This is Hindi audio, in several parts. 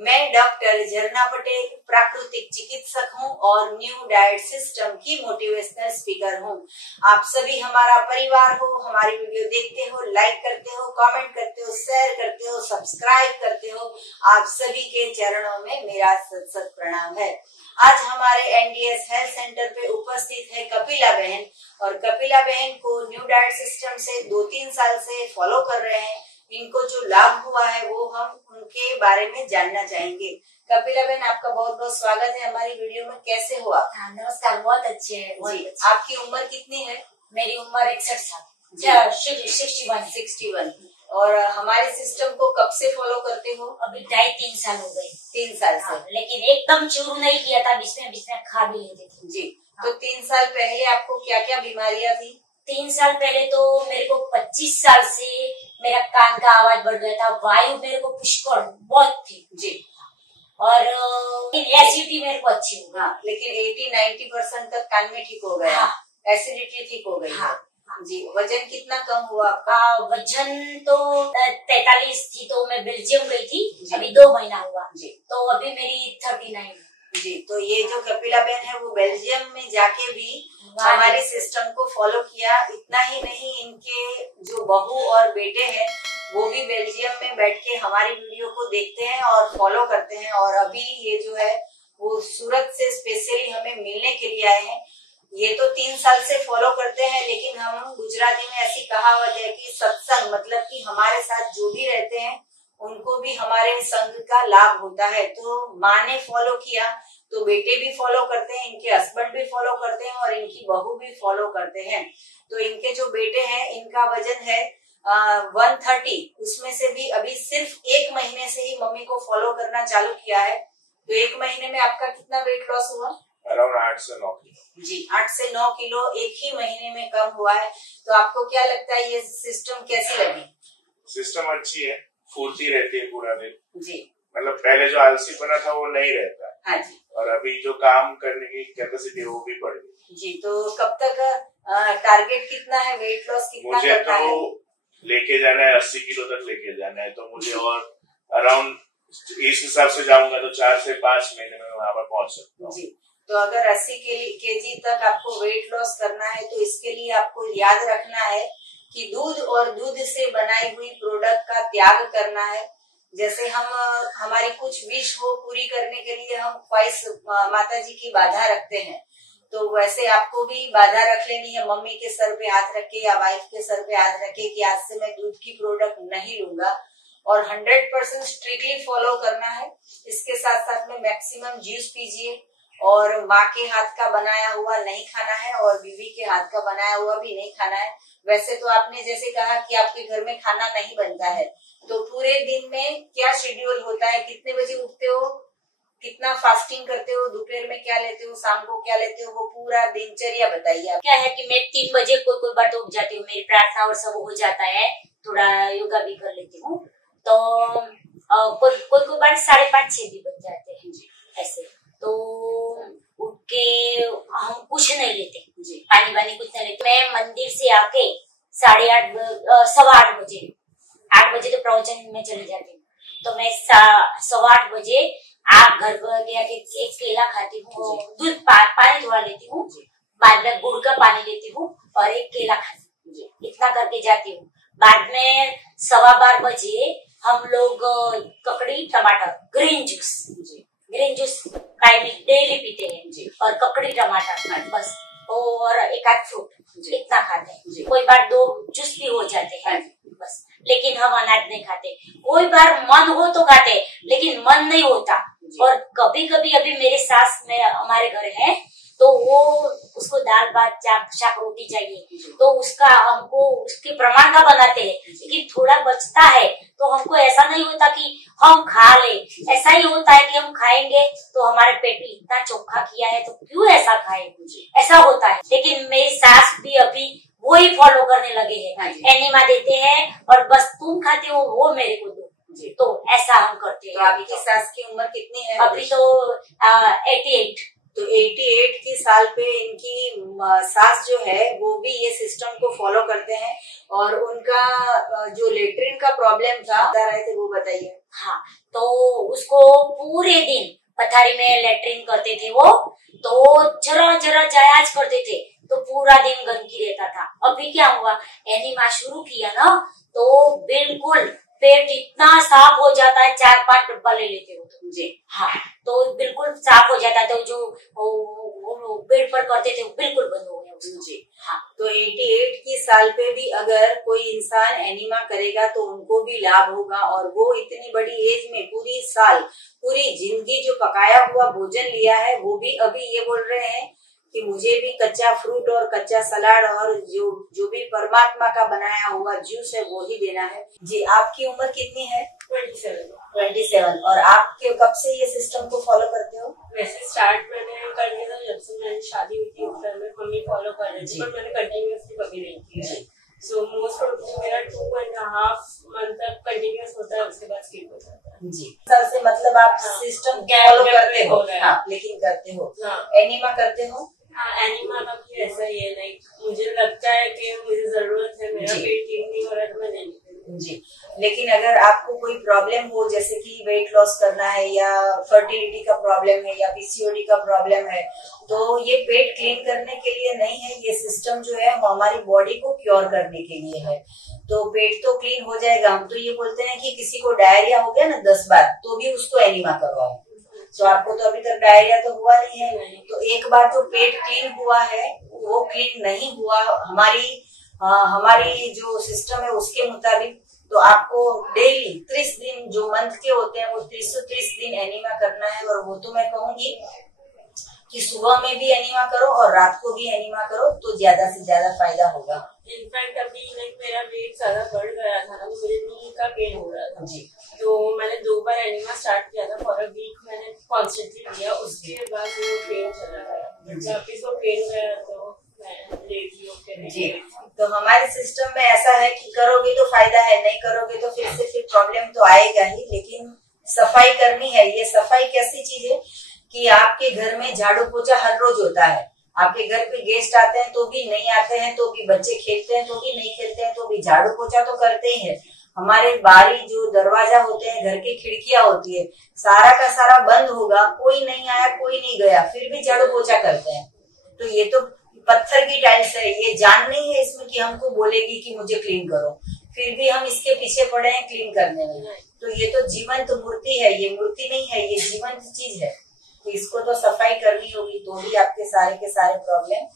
मैं डॉक्टर झरना पटेल प्राकृतिक चिकित्सक हूं और न्यू डाइट सिस्टम की मोटिवेशनल स्पीकर हूं। आप सभी हमारा परिवार हो, हमारी वीडियो देखते हो, लाइक करते हो, कमेंट करते हो, शेयर करते हो, सब्सक्राइब करते हो। आप सभी के चरणों में मेरा सत प्रणाम है। आज हमारे एनडीएस हेल्थ सेंटर पे उपस्थित है कपिला बहन, और कपिला बहन को न्यू डाइट सिस्टम से 2-3 साल से फॉलो कर रहे हैं। इनको जो लाभ हुआ है वो हम उनके बारे में जानना चाहेंगे। कपिला बहन, आपका बहुत बहुत स्वागत है हमारी वीडियो में। कैसे हो आप? नमस्कार, बहुत अच्छे है। आपकी उम्र कितनी है? मेरी उम्र 61 साल, 61। और हमारे सिस्टम को कब से फॉलो करते हो? अभी 2.5-3 साल हो गए। 3 साल से। लेकिन एकदम शुरू नहीं किया था, बीच में खा भी लेते थे जी। तो 3 साल पहले आपको क्या क्या बीमारियां थी? 3 साल पहले तो मेरे को 25 साल से मेरा कान का आवाज बढ़ गया था, वायु मेरे को पुष्कळ बहुत थी जी, और एसिडिटी मेरे को अच्छी हो गई। लेकिन 80-90% तक कान में ठीक हो गया। एसिडिटी ठीक हो गई। जी। वजन कितना कम हुआ आपका? वजन तो 43 थी, तो मैं बेल्जियम गई थी, अभी 2 महीना हुआ जी, तो अभी मेरी 39 जी। तो ये जो कपिला बहन है वो बेल्जियम में जाके भी हमारे सिस्टम को फॉलो किया। इतना ही नहीं, इनके जो बहू और बेटे हैं वो भी बेल्जियम में बैठ के हमारी वीडियो को देखते हैं और फॉलो करते हैं। और अभी ये जो है वो सूरत से स्पेशली हमें मिलने के लिए आए हैं। ये तो 3 साल से फॉलो करते हैं, लेकिन हम गुजराती में ऐसी कहावत है कि सत्संग, मतलब कि हमारे साथ जो भी रहते हैं उनको भी हमारे संग का लाभ होता है। तो माँ ने फॉलो किया तो बेटे भी फॉलो करते हैं, इनके हस्बैंड भी फॉलो करते हैं और इनकी बहू भी फॉलो करते हैं। तो इनके जो बेटे हैं इनका वजन है 130, उसमें से भी अभी सिर्फ 1 महीने से ही मम्मी को फॉलो करना चालू किया है। तो 1 महीने में आपका कितना वेट लॉस हुआ? अराउंड 8 से 9 किलो। जी, 8 से 9 किलो एक ही महीने में कम हुआ है। तो आपको क्या लगता है ये सिस्टम कैसी लगी? सिस्टम अच्छी है, फुर्ती रहती है पूरा दिन जी। मतलब पहले जो आलसीपना था वो नहीं रहता। हाँ जी। और अभी जो काम करने की कैपेसिटी वो भी बढ़ गई। जी। तो कब तक टारगेट कितना है, वेट लॉस कितना मुझे करना है? लेके जाना है 80 किलो तक लेके जाना है। तो मुझे और अराउंड इस हिसाब से जाऊंगा तो 4 से 5 महीने में वहां पर पहुंच सकता हूँ। जी। तो अगर 80 केजी तक आपको वेट लॉस करना है तो इसके लिए आपको याद रखना है कि दूध और दूध से बनाई हुई प्रोडक्ट का त्याग करना है। जैसे हमारी कुछ विश हो पूरी करने के लिए हम ख्वाहिश माता जी की बाधा रखते हैं, तो वैसे आपको भी बाधा रख लेनी है। मम्मी के सर पे हाथ रख के या वाइफ के सर पे हाथ रख के कि आज से मैं दूध की प्रोडक्ट नहीं लूंगा, और 100% स्ट्रिक्टली फॉलो करना है। इसके साथ साथ में मैक्सिमम जूस पीजिए, और माँ के हाथ का बनाया हुआ नहीं खाना है और बीवी के हाथ का बनाया हुआ भी नहीं खाना है। वैसे तो आपने जैसे कहा कि आपके घर में खाना नहीं बनता है, तो पूरे दिन में क्या शेड्यूल होता है? कितने बजे उठते हो, कितना फास्टिंग करते हो, दोपहर में क्या लेते हो, शाम को क्या लेते हो, वो पूरा दिनचर्या बताइए। क्या है कि मैं 3 बजे कोई बार तो उठ जाती हूँ, मेरी प्रार्थना और सब हो जाता है, थोड़ा योगा भी कर लेती हूँ। तो कोई बार 5:30-6 भी बज जाते हैं जी, ऐसे। तो उठ के हम कुछ नहीं लेते जी, पानी वानी कुछ नहीं लेते। मैं मंदिर से आके 8:30 बजे 8 बजे तो प्रवचन में चले जाती हूँ। तो मैं 8:15 बजे घर गया के एक केला खाती हूँ, दूध पानी थोड़ा लेती हूँ, बाद में गुड़ का पानी लेती हूँ और एक केला खाती हूँ, इतना करके जाती हूँ। बाद में 12:15 बजे हम लोग ककड़ी टमाटर ग्रीन जूस डेली पीते हैं जी, और ककड़ी टमाटर बस, और एक आध फ्रूट, इतना खाते हैं। कोई बार 2 जूस भी हो जाते हैं बस, लेकिन हम अनाज नहीं खाते। कोई बार मन हो तो खाते, लेकिन मन नहीं होता। और कभी कभी अभी मेरे सास में हमारे घर है तो वो उसको दाल भात शाक रोटी चाहिए, तो उसका हमको उसके प्रमाण का बनाते हैं, लेकिन थोड़ा बचता है तो हमको ऐसा नहीं होता कि हम खा ले। ऐसा ही होता है कि हम खाएंगे तो हमारे पेट में इतना चोखा किया है तो क्यों ऐसा खाएंगे, ऐसा होता है। लेकिन मेरी सास भी अभी वो ही फॉलो करने लगे हैं, एनिमा देते हैं और बस तुम खाते हो वो मेरे को दो, तो ऐसा हम करते हैं। तो आपकी सास की उम्र कितनी है? अभी तो 88। तो 88 की साल पे इनकी सास जो है वो भी ये सिस्टम को फॉलो करते हैं, और उनका जो लेटरिन का प्रॉब्लम था बता रहे थे वो बताइए। हाँ, तो उसको पूरे दिन पथारी में लेटरिन करते थे वो, तो जरा जरा जायज करते थे तो पूरा दिन गंदगी रहता था। अभी क्या हुआ, एनिमा शुरू किया ना तो बिल्कुल पेट इतना साफ हो जाता है, 4-5 डब्बा ले लेते हो तो जी। हाँ, तो बिल्कुल साफ हो जाता है। तो जो बेड पर करते थे वो बिल्कुल बंद हो गया उसको। जी। हाँ, तो 88 की साल पे भी अगर कोई इंसान एनिमा करेगा तो उनको भी लाभ होगा, और वो इतनी बड़ी एज में पूरी साल पूरी जिंदगी जो पकाया हुआ भोजन लिया है, वो भी अभी ये बोल रहे हैं कि मुझे भी कच्चा फ्रूट और कच्चा सलाद और जो भी परमात्मा का बनाया हुआ जूस है वो ही देना है। जी, आपकी उम्र कितनी है? 27। और आप कब से ये सिस्टम को फॉलो करते हो? वैसे स्टार्ट मैंने कर दिया था जब से मेरी शादी हुई थी, उस टाइम में मम्मी फॉलो कर रही थी, पर मैंने कंटिन्यूअसली कभी नहीं किया। सो मोस्ट प्रोबेबली मेरा 2.5 मंथ तक कंटिन्यूअस होता है, उसके बाद स्किप हो जाता है। जी, सर से मतलब आप सिस्टम फॉलो करते हो? हाँ, लेकिन करते हो। एनिमा करते हो? हाँ, एनिमा का भी ऐसा ही है, लाइक मुझे लगता है कि मुझे जरूरत है, मेरा पेट ठीक नहीं हो रहा है तो मैं नहीं। जी, लेकिन अगर आपको कोई प्रॉब्लम हो, जैसे कि वेट लॉस करना है या फर्टिलिटी का प्रॉब्लम है या पीसीओडी का प्रॉब्लम है, तो ये पेट क्लीन करने के लिए नहीं है। ये सिस्टम जो है हमारी बॉडी को क्योर करने के लिए है। तो पेट तो क्लीन हो जाएगा। हम तो ये बोलते हैं कि किसी को डायरिया हो गया ना 10 बार, तो भी उसको एनिमा करवाओ। तो आपको तो अभी तक डायरिया तो हुआ नहीं है, तो एक बार जो पेट क्लीन हुआ है वो क्लीन नहीं हुआ हमारी जो सिस्टम है उसके मुताबिक, तो आपको डेली 30 दिन जो मंथ के होते हैं वो 330 दिन एनिमा करना है। और वो तो मैं कहूंगी कि सुबह में भी एनिमा करो और रात को भी एनिमा करो तो ज्यादा से ज्यादा फायदा होगा। इनफैक्ट अभी लाइक मेरा वेट ज्यादा बढ़ गया था ना, तो मुझे नी का पेन हो रहा था जी। तो मैंने 2 बार एनिमा स्टार्ट किया था, फॉर अ वीक मैंने कॉन्स्टेंटली किया, उसके बाद वो पेन चला गया। वापिस वो पेन गया तो जी। तो हमारे सिस्टम में ऐसा है कि करोगे तो फायदा है, नहीं करोगे तो फिर प्रॉब्लम तो आएगा ही। लेकिन सफाई करनी है। ये सफाई कैसी चीज है कि आपके घर में झाड़ू पोछा हर रोज होता है। आपके घर पे गेस्ट आते हैं तो भी, नहीं आते हैं तो भी, बच्चे खेलते हैं तो भी, नहीं खेलते हैं तो भी, झाड़ू पोछा तो करते ही है। हमारे बारी जो दरवाजा होते हैं, घर की खिड़कियां होती है, सारा का सारा बंद होगा, कोई नहीं आया कोई नहीं गया, फिर भी झाड़ू पोछा करते हैं। तो ये तो पत्थर की टाइल्स है, ये जान नहीं है इसमें कि हमको बोलेगी कि मुझे क्लीन करो, फिर भी हम इसके पीछे पड़े हैं क्लीन करने में। तो ये तो जीवंत मूर्ति है, ये मूर्ति नहीं है, ये जीवंत चीज है। तो इसको तो सफाई करनी होगी, तो ही आपके सारे के सारे प्रॉब्लम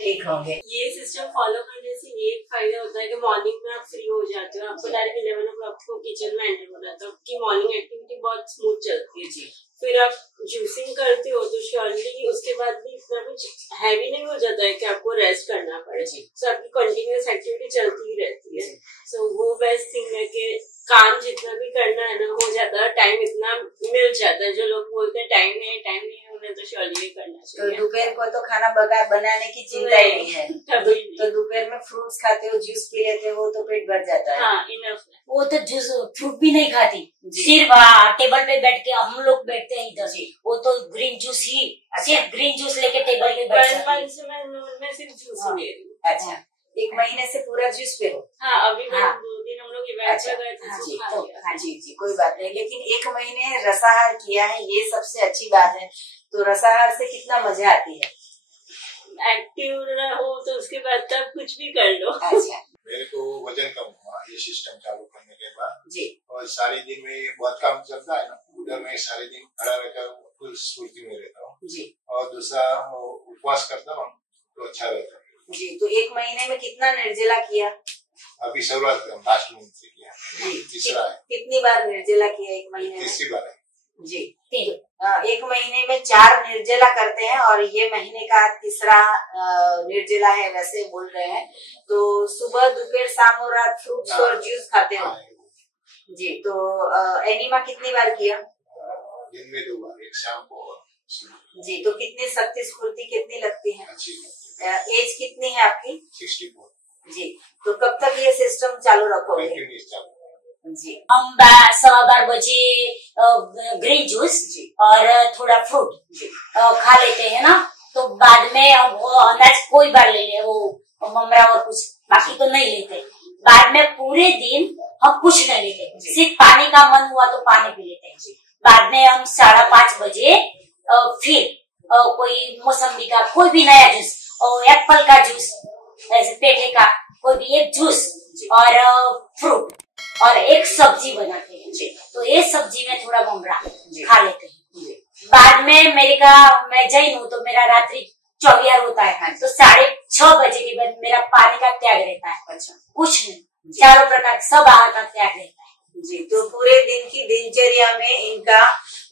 ठीक होंगे। ये सिस्टम फॉलो करने से ये एक फायदा होता है कि मॉर्निंग में आप फ्री हो जाते हो, आपको डायरेक्ट 11 o'clock को किचन में एंटर हो जाता है, आपकी मॉर्निंग एक्टिविटी बहुत स्मूथ चलती है। जी। फिर आप जूसिंग करते हो तो श्योरली उसके बाद भी इतना कुछ हैवी नहीं हो जाता है कि आपको रेस्ट करना पड़े। सो आपकी कंटिन्यूअस एक्टिविटी चलती ही रहती है। सो वो बेस्ट थिंग है कि काम जितना भी करना है ना हो जाता है, टाइम इतना मिल जाता है। जो लोग बोलते हैं टाइम नहीं हो रहा, तो श्योरली करना चाहिए। तो दोपहर को तो खाना बनाने की चिंता ही नहीं है। तो दोपहर में फ्रूट्स खाते हो, जूस पी लेते हो तो पेट भर जाता है। हाँ, इनफ। वो तो जूस फ्रूट भी नहीं खाती, सिर्फ टेबल पे बैठ के हम लोग बैठते हैं इधर, वो तो ग्रीन जूस ही, सिर्फ ग्रीन जूस लेके टेबल पे बैठ जाती है। मैं सिर्फ जूस ही ले रही हूँ। अच्छा, 1 महीने से पूरा जूस पे हो? हाँ, अभी 2 दिन हम लोग इवेंट पे गए थे। जी, कोई बात नहीं। लेकिन 1 महीने रसाहार किया है, ये सबसे अच्छी बात है। तो रसाहार से कितना मजा आती है? एक्टिव रहो तो उसके बाद तब कुछ भी कर लो। अच्छा, मेरे को वजन कम हुआ ये सिस्टम चालू करने के बाद जी। और सारे दिन में बहुत काम चलता है ना, उधर मैं सारे दिन खड़ा रहकर फुल स्फूर्ति में रहता हूँ जी। और दूसरा उपवास करता हूँ तो अच्छा रहता है जी। तो 1 महीने में कितना निर्जला किया? अभी शुरुआत लास्ट मंथ से किया, तीसरा है। कितनी बार निर्जला किया 1 महीने में? तीसरी बार है जी। 1 महीने में 4 निर्जला करते हैं और ये महीने का तीसरा निर्जला है, वैसे बोल रहे हैं। तो सुबह दोपहर शाम और रात फ्रूट्स और जूस खाते हो जी। तो एनिमा कितनी बार किया? दिन में 2 बार, एक शाम को जी। तो कितनी शक्ति स्फूर्ति कितनी लगती है? अच्छी। एज कितनी है आपकी? 64 जी। तो कब तक ये सिस्टम चालू रखोगे? जी। हम 12 बजे ग्रीन जूस और थोड़ा फ्रूट खा लेते हैं ना, तो बाद में वो अनाज कोई बार ले ले, वो ममरा और कुछ, बाकी तो नहीं लेते। बाद में पूरे दिन हम कुछ नहीं लेते, सिर्फ पानी का मन हुआ तो पानी पी लेते हैं। बाद में हम 5:30 बजे फिर कोई मौसम्बी का कोई भी नया जूस और एप्पल का जूस, ऐसे पेठे का कोई भी एक जूस और फ्रूट और एक सब्जी बनाते हैं। तो ये सब्जी में थोड़ा ममरा खा लेते हैं। बाद में मैं जैन हूँ तो मेरा रात्रि 24 होता है, तो 6:30 बजे के बाद मेरा पानी का त्याग रहता है। अच्छा, कुछ नहीं, चारों प्रकार सब आहार का त्याग रहता है। जी, तो पूरे दिन की दिनचर्या में इनका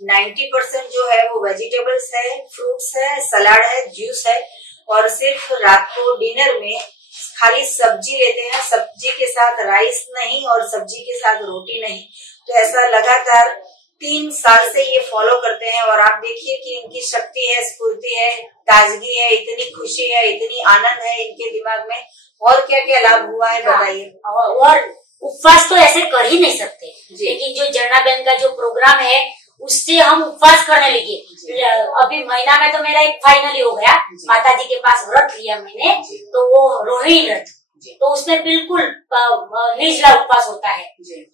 90% जो है वो वेजिटेबल्स है, फ्रूट्स है, सलाद है, जूस है, और सिर्फ रात को डिनर में खाली सब्जी लेते हैं। सब्जी के साथ राइस नहीं और सब्जी के साथ रोटी नहीं। तो ऐसा लगातार 3 साल से ये फॉलो करते हैं, और आप देखिए कि इनकी शक्ति है, स्फूर्ति है, ताजगी है, इतनी खुशी है, इतनी आनंद है इनके दिमाग में। और क्या क्या लाभ हुआ है बताइए। और उपवास तो ऐसे कर ही नहीं सकते, लेकिन जो जर्ना बहन का जो प्रोग्राम है उससे हम उपवास करने लगे। अभी महीना में तो मेरा एक फाइनली हो गया, माता जी के पास व्रत लिया मैंने, तो वो रोहिणी व्रत, तो उसमें बिल्कुल निर्जला उपवास होता है।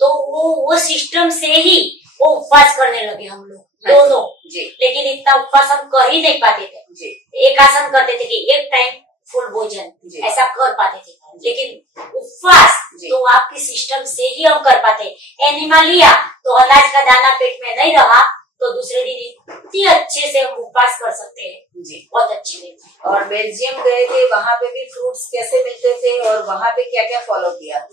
तो वो सिस्टम से ही वो उपवास करने लगे हम लोग दोनों। लेकिन इतना उपवास हम कर ही नहीं पाते थे। एक आसन करते थे कि एक टाइम फुल भोजन, ऐसा कर पाते थे। लेकिन उपवास तो आपके सिस्टम से ही हम कर पाते। एनिमा लिया तो अनाज का दाना पेट में नहीं रहा तो दूसरे दिन इतनी अच्छे से हम उपवास कर सकते हैं जी, बहुत अच्छे रहते हैं। और बेल्जियम गए थे, वहाँ पे भी फ्रूट्स कैसे मिलते थे और वहाँ पे क्या क्या फॉलो किया?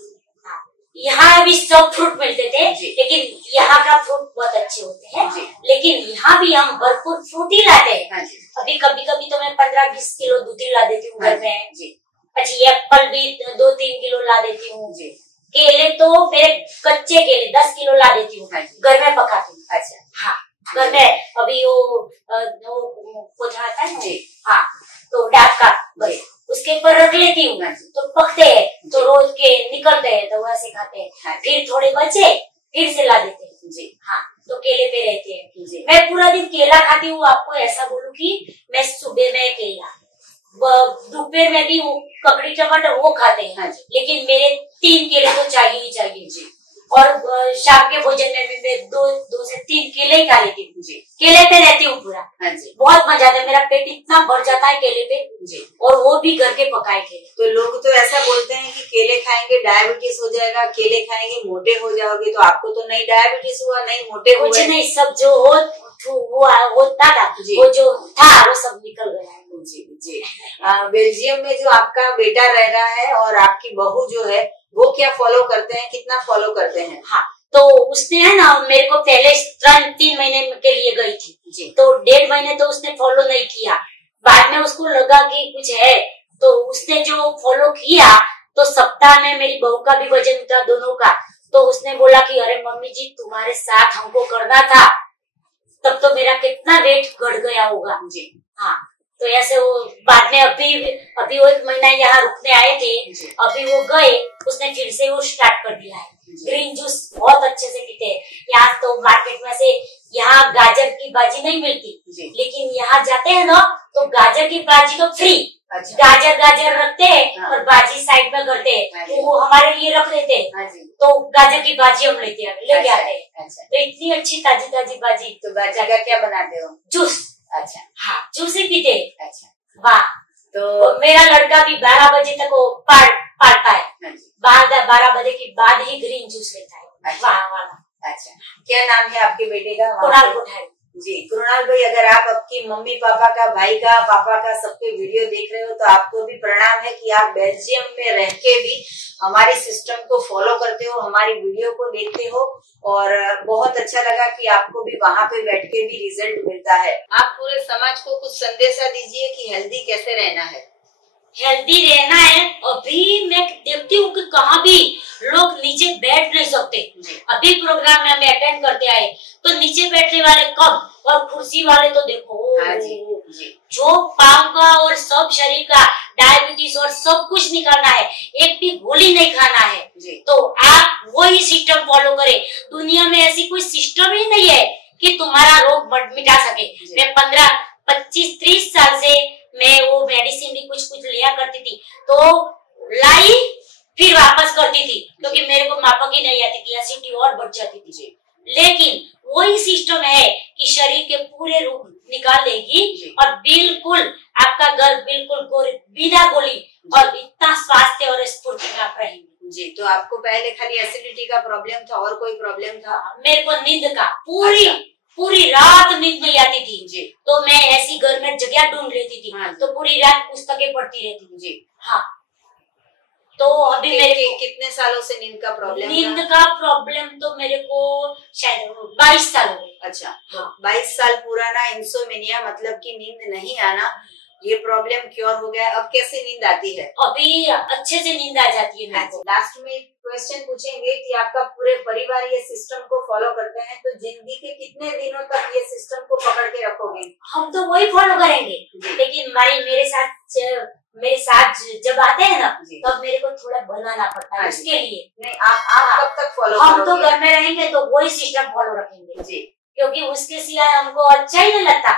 यहाँ भी सब फ्रूट मिलते थे, लेकिन यहाँ का फ्रूट बहुत अच्छे होते हैं। लेकिन यहाँ भी हम भरपूर फ्रूट ही लाते हैं। अभी कभी कभी तो मैं 15-20 किलो दूध ला देती हूँ घर में। अच्छा, एप्पल भी 2-3 किलो ला देती हूँ। केले तो मेरे कच्चे केले 10 किलो ला देती हूँ, घर में पकाती हूँ। अच्छा, हाँ, घर में अभी वो पोछा आता है ना, हाँ, तो डाक का बस उसके ऊपर रख लेती हूँ, तो पकते हैं, तो रोज के निकलते हैं, तो वैसे खाते हैं। फिर थोड़े बचे फिर से ला देते हैं जी, हाँ, तो केले पे रहते हैं। मैं पूरा दिन केला खाती हूँ। आपको ऐसा बोलूं कि मैं सुबह में केला, दोपहर में भी वो ककड़ी टमाटर वो खाते हैं, लेकिन मेरे 3 केले तो चाहिए ही चाहिए जी। और शाम के भोजन में मैं 2 से 3 केले ही खा लेती हूँ। केले पे रहती हूँ पूरा। बहुत मजा आता है, मेरा पेट इतना भर जाता है केले पे जी, और वो भी घर के पकाए केले। तो लोग तो ऐसा बोलते हैं कि केले खाएंगे डायबिटीज हो जाएगा, केले खाएंगे मोटे हो जाओगे। तो आपको तो नहीं डायबिटीज हुआ, नहीं मोटे हुए? कुछ नहीं, सब जो होता था वो जो था वो सब निकल गया है जी। बेल्जियम में जो आपका बेटा रह रहा है और आपकी बहू जो है वो क्या फॉलो करते हैं, कितना फॉलो करते हैं? हाँ, तो उसने है ना मेरे को पहले 3 महीने के लिए गई थी तो 1.5 महीने तो उसने फॉलो नहीं किया। बाद में उसको लगा कि कुछ है, तो उसने जो फॉलो किया तो सप्ताह में मेरी बहू का भी वजन था, दोनों का। तो उसने बोला कि अरे मम्मी जी तुम्हारे साथ हमको करना था, तब तो मेरा कितना वेट घट गया होगा जी। हाँ, तो ऐसे वो बाद में अभी वो 1 महीना यहाँ रुकने आए थे, अभी वो गए, उसने फिर से वो स्टार्ट कर दिया है। ग्रीन जूस बहुत अच्छे से पीते हैं। यहाँ तो मार्केट में से यहाँ गाजर की भाजी नहीं मिलती, लेकिन यहाँ जाते हैं ना तो गाजर की भाजी तो फ्री। गाजर रखते हैं और भाजी साइड में करते हैं, तो वो हमारे लिए रख लेते हैं, तो गाजर की भाजी हम लेके आते हैं। तो इतनी अच्छी ताजी भाजी। तो गाजर का क्या बनाते हो? जूस। अच्छा, हाँ, जूस ही पीते। अच्छा, वाह। तो मेरा लड़का भी 12 बजे तक वो पालता है, 12 बजे के बाद ही ग्रीन जूस लेता है। अच्छा, वाह। अच्छा, क्या नाम है आपके बेटे का? कुणाल कोठारी जी। कुणाल भाई, अगर आप आपकी मम्मी पापा का, भाई का, पापा का सबके वीडियो देख रहे हो तो आपको भी प्रणाम है कि आप बेल्जियम में रह के भी हमारे सिस्टम को फॉलो करते हो, हमारी वीडियो को देखते हो, और बहुत अच्छा लगा कि आपको भी वहाँ पे बैठ के भी रिजल्ट मिलता है। आप पूरे समाज को कुछ संदेशा दीजिए कि हेल्दी कैसे रहना है। हेल्दी रहना है। अभी मैं देखती हूँ कि कहाँ भी लोग नीचे बैठ नहीं सकते। अभी प्रोग्राम में हमें अटेंड करते आए तो नीचे बैठने वाले कम, और कुर्सी वाले तो देखो जो पाँव का और सब शरीर का डायबिटीज और सब कुछ निकालना है, एक भी गोली नहीं खाना है। तो आप वही सिस्टम फॉलो करें। दुनिया में ऐसी कोई सिस्टम ही नहीं है कि तुम्हारा रोग मिटा सके। मैं 15, 25, 30 साल से मैं वो मेडिसिन भी कुछ लिया करती थी, तो लाई फिर वापस कर करती थी क्योंकि मेरे को मापक ही नहीं आती थी, एसिडिटी और बढ़ जाती थी। लेकिन वही सिस्टम है कि शरीर के पूरे रूप निकाल लेगी और बिल्कुल आपका घर बिल्कुल बिना गोली और इतना स्वास्थ्य और स्फूर्ति में आप रहेंगे। जी, तो आपको पहले खाली एसिडिटी का प्रॉब्लम था और कोई प्रॉब्लम था? मेरे को नींद का पूरी रात नींद नहीं आती थी जी। तो मैं ऐसी घर में जगह ढूंढ लेती थी। हाँ, तो पूरी रात पुस्तकें पढ़ती रहती थी जी। हाँ, तो अभी मेरे को कितने सालों से नींद का प्रॉब्लम? नींद का प्रॉब्लम तो मेरे को शायद 22 साल हो गए। अच्छा, हाँ। 22 साल पुराना इंसोमेनिया मतलब कि नींद नहीं आना, ये प्रॉब्लम क्योर हो गया। अब कैसे नींद आती है? अभी अच्छे से नींद आ जाती है। लास्ट में क्वेश्चन पूछेंगे कि आपका पूरे परिवार ये सिस्टम को फॉलो करते हैं, तो जिंदगी के कितने दिनों तक ये सिस्टम को पकड़ के रखोगे? हम तो वही फॉलो करेंगे, लेकिन मेरे साथ जब आते हैं ना तब मेरे को थोड़ा बनाना पड़ता है उसके लिए। नहीं, आप कब तक फॉलो हम तो घर में रहेंगे तो वही सिस्टम फॉलो रखेंगे जी, क्योंकि उसके सिवाय हमको अच्छा ही नहीं लगता।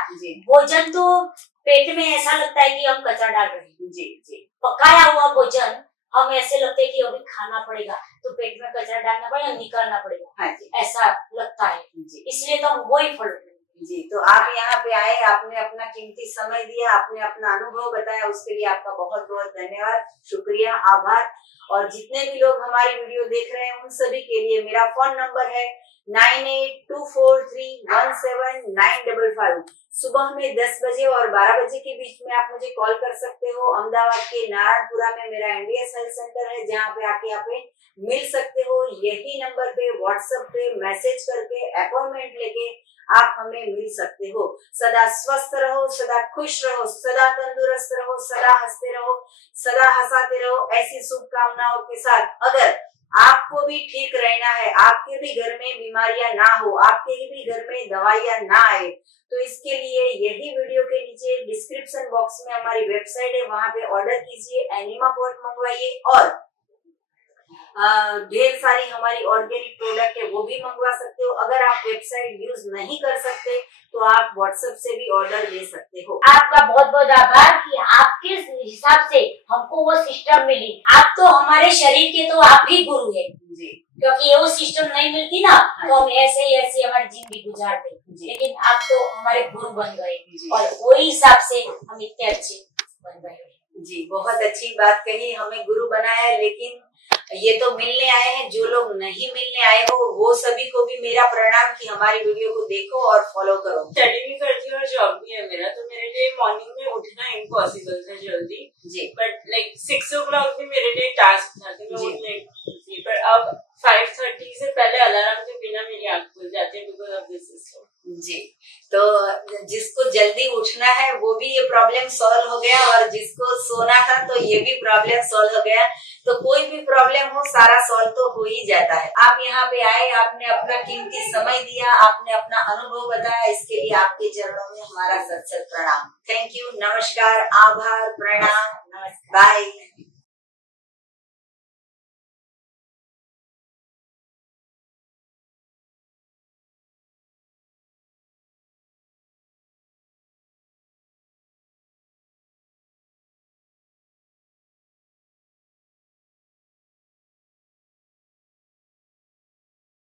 भोजन तो पेट में ऐसा लगता है कि हम कचरा डाल रहे हैं जी। पकाया हुआ भोजन हम ऐसे लगता है कि अभी खाना पड़ेगा, तो पेट में कचरा डालना पड़ेगा, निकालना पड़ेगा। हाँ जी, ऐसा लगता है जी, इसलिए तो हम वही फॉलो करेंगे जी। तो आप यहाँ पे आए, आपने अपना कीमती समय दिया, आपने अपना अनुभव बताया, उसके लिए आपका बहुत बहुत धन्यवाद, शुक्रिया, आभार। और जितने भी लोग हमारी वीडियो देख रहे हैं उन सभी के लिए मेरा फोन नंबर है 9824317955। सुबह में 10 बजे और 12 बजे के बीच में आप मुझे कॉल कर सकते हो। अहमदाबाद के नारायणपुरा में मेरा NDS हेल्थ सेंटर है, जहाँ पे आके आप मिल सकते हो। यही नंबर पे व्हाट्सएप पे मैसेज करके अपॉइंटमेंट लेके आप हमें मिल सकते हो। सदा स्वस्थ रहो, सदा खुश रहो, सदा तंदुरुस्त रहो, सदा हंसते रहो, सदा हंसाते रहो। ऐसी शुभकामनाओं के साथ अगर आपको भी ठीक रहना है, आपके भी घर में बीमारियां ना हो, आपके भी घर में दवाइयां ना आए, तो इसके लिए यही वीडियो के नीचे डिस्क्रिप्शन बॉक्स में हमारी वेबसाइट है, वहां पे ऑर्डर कीजिए, एनिमा पॉट मंगवाइए और ढेर सारी हमारी ऑर्गेनिक प्रोडक्ट है वो भी मंगवा सकते हो। अगर आप वेबसाइट यूज नहीं कर सकते तो आप व्हाट्सएप से भी ऑर्डर ले सकते हो। आपका बहुत बहुत आभार कि आपके हिसाब से हमको वो सिस्टम मिली। आप तो हमारे शरीर के तो आप ही गुरु है जी, क्योंकि वो सिस्टम नहीं मिलती ना तो हम ऐसे ही हमारी जिंदगी गुजारते, लेकिन आप तो हमारे गुरु बन गए और वही हिसाब से हम इतने अच्छे बन गए जी। बहुत अच्छी बात कही, हमें गुरु बनाया, लेकिन ये तो मिलने आए हैं। जो लोग नहीं मिलने आए हो वो सभी को भी मेरा प्रणाम कि हमारी वीडियो को देखो और फॉलो करो। स्टडी भी करती हूँ और जॉब भी है मेरा, तो मेरे लिए मॉर्निंग में उठना इम्पॉसिबल था जल्दी जी। बट लाइक 6 o'clock भी मेरे लिए टास्क था, तो मैं उठ नहीं थी। पर अब 5:30 से पहले अलार्म के बिना मेरी आंख खुल जाती है बिकॉज ऑफ दिस सिस्टम जी। तो जिसको जल्दी उठना है वो भी ये प्रॉब्लम सॉल्व हो गया, और जिसको सोना था तो ये भी प्रॉब्लम सॉल्व हो गया। तो कोई भी प्रॉब्लम हो सारा सॉल्व तो हो ही जाता है। आप यहाँ पे आए, आपने अपना कीमती समय दिया, आपने अपना अनुभव बताया, इसके लिए आपके चरणों में हमारा सत सत प्रणाम। थैंक यू, नमस्कार, आभार, प्रणाम।